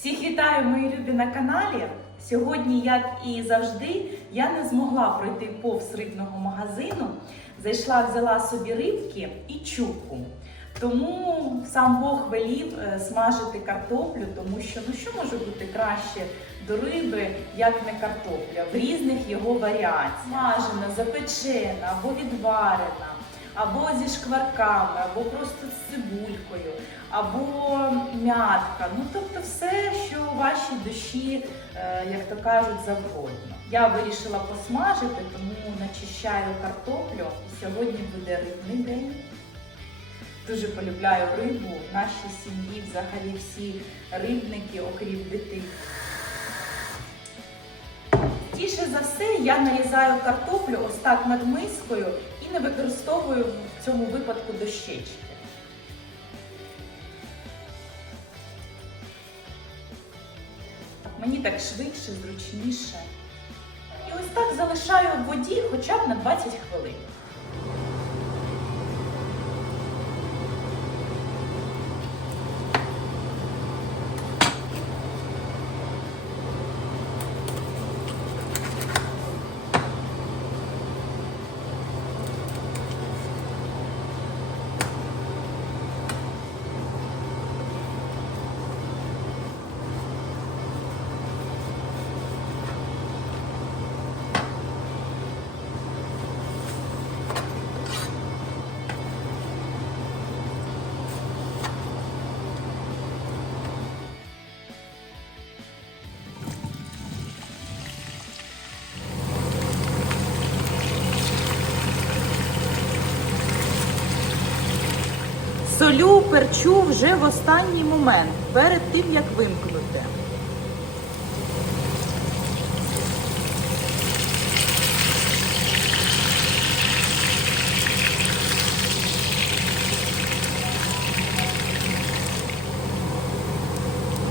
Всіх вітаю, мої любі на каналі. Сьогодні, як і завжди, я не змогла пройти повз рибного магазину. Зайшла, взяла собі рибки і чуку. Тому сам Бог велів е, смажити картоплю, тому що ну що може бути краще до риби, як не картопля, в різних його варіаціях. Смажена, запечена або відварена, або зі шкварками, або просто з цибулькою, або м'ятка. Ну тобто все, що у вашій душі, е, як то кажуть, завгодно. Я вирішила посмажити, тому начищаю картоплю. Сьогодні буде рибний день. Дуже полюбляю рибу. В нашій сім'ї взагалі всі рибники, окрім дитини. Тіше за все я нарізаю картоплю ось так над мискою не використовую в цьому випадку дощечки. Мені так швидше, зручніше. І ось так залишаю в воді хоча б на 20 хвилин. Солю, перчу вже в останній момент, перед тим як вимкнути.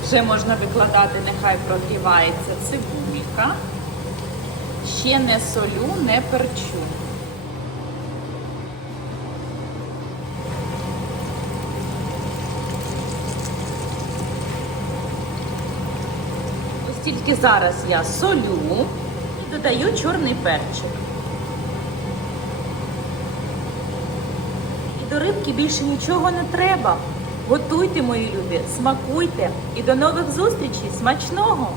Вже можна викладати, нехай прогрівається цибулька. Ще не солю, не перчу. Тільки зараз я солю і додаю чорний перчик. І до рибки більше нічого не треба. Готуйте, мої любі, смакуйте і до нових зустрічей! Смачного!